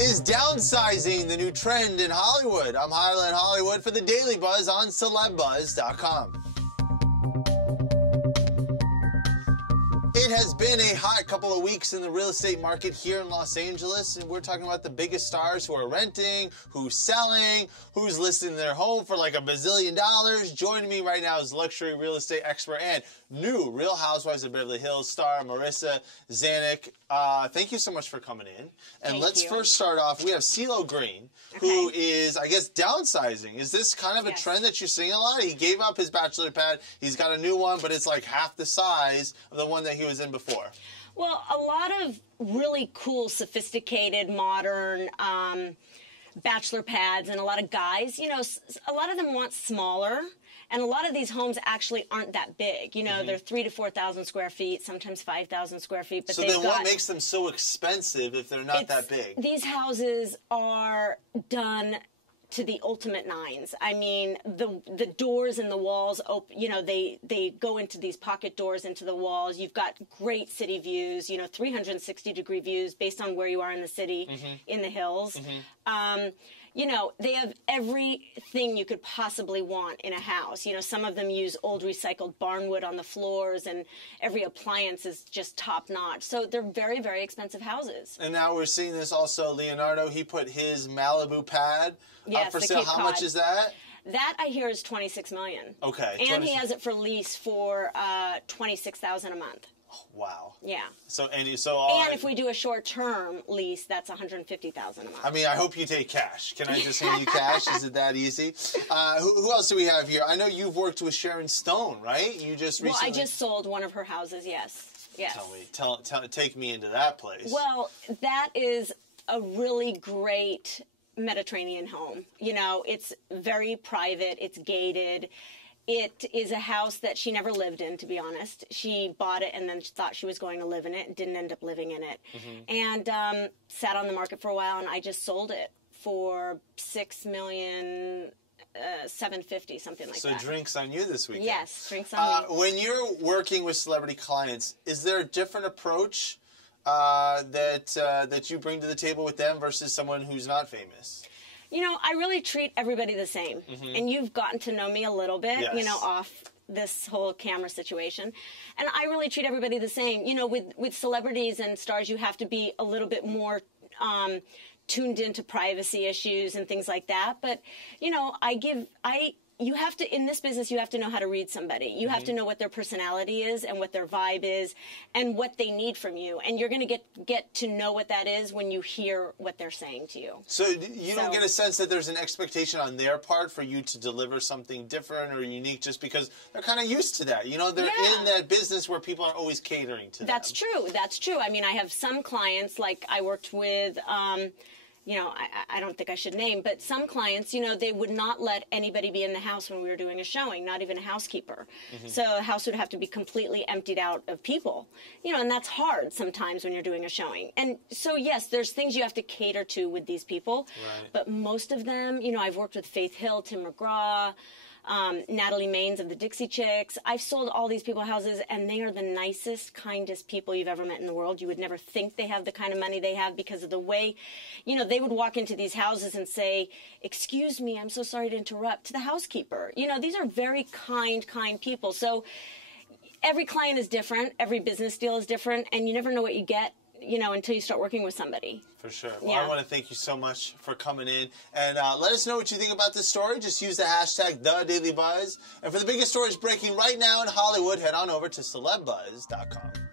Is downsizing the new trend in Hollywood? I'm Highland Hollywood for the Daily Buzz on CELEBUZZ.com. It has been a hot couple of weeks in the real estate market here in Los Angeles, and we're talking about the biggest stars who are renting, who's selling, who's listing their home for like $1 bazillion. Joining me right now is luxury real estate expert and new Real Housewives of Beverly Hills star Marisa Zanuck. Thank you so much for coming in. And let's first start off. We have Cee-Lo Green, who is, I guess, downsizing. Is this kind of a trend that you're seeing a lot? He gave up his bachelor pad. He's got a new one, but it's like half the size of the one that he was in before. Well, a lot of really cool, sophisticated, modern bachelor pads, and a lot of guys, you know, a lot of them want smaller. And a lot of these homes actually aren't that big. You know, they're 3,000 to 4,000 square feet, sometimes 5,000 square feet. But so then what makes them so expensive if they're not that big? These houses are done to the ultimate nines. I mean, the doors and the walls, you know, they go into these pocket doors into the walls. You've got great city views, you know, 360-degree views based on where you are in the city, in the hills. You know, they have everything you could possibly want in a house. You know, some of them use old recycled barnwood on the floors, and every appliance is just top-notch. So they're very, very expensive houses. And now we're seeing this also. Leonardo, he put his Malibu pad up for sale. How much is that? That, I hear, is $26 million. Okay. And he has it for lease for $26,000 a month. Oh, wow. Yeah. And if we do a short-term lease, that's $150,000 a month. I mean, I hope you take cash. Can I just hand you cash? Is it that easy? Who else do we have here? I know you've worked with Sharon Stone, right? You just recently... Well, I just sold one of her houses. Yes. Yes. Take me into that place. Well, that is a really great Mediterranean home. You know, it's very private. It's gated. It is a house that she never lived in, to be honest. She bought it and then thought she was going to live in it and didn't end up living in it. And sat on the market for a while, and I just sold it for $6,750,000, something like that. So drinks on you this weekend. Yes, drinks on me. When you're working with celebrity clients, is there a different approach that you bring to the table with them versus someone who's not famous? You know, I really treat everybody the same. And you've gotten to know me a little bit, you know, off this whole camera situation. And I really treat everybody the same. You know, with celebrities and stars, you have to be a little bit more tuned into privacy issues and things like that. But, you know, you have to, in this business, you have to know how to read somebody. You have to know what their personality is and what their vibe is and what they need from you. And you're going to get to know what that is when you hear what they're saying to you. So you don't get a sense that there's an expectation on their part for you to deliver something different or unique just because they're kind of used to that. You know, they're in that business where people are always catering to them. That's true. That's true. I mean, I have some clients, like I worked with... you know, I don't think I should name, but some clients, you know, they would not let anybody be in the house when we were doing a showing, not even a housekeeper. So the house would have to be completely emptied out of people, you know, and that's hard sometimes when you're doing a showing. And so, yes, there's things you have to cater to with these people, but most of them, you know, I've worked with Faith Hill, Tim McGraw, Natalie Maines of the Dixie Chicks. I've sold all these people houses, and they are the nicest, kindest people you've ever met in the world. You would never think they have the kind of money they have because of the way, you know, they would walk into these houses and say, "Excuse me, I'm so sorry to interrupt," to the housekeeper. You know, these are very kind people. So every client is different. Every business deal is different, and you never know what you get, you know, until you start working with somebody. For sure. Well, I want to thank you so much for coming in. And let us know what you think about this story. Just use the hashtag #TheDailyBuzz. And for the biggest stories breaking right now in Hollywood, head on over to CELEBUZZ.com.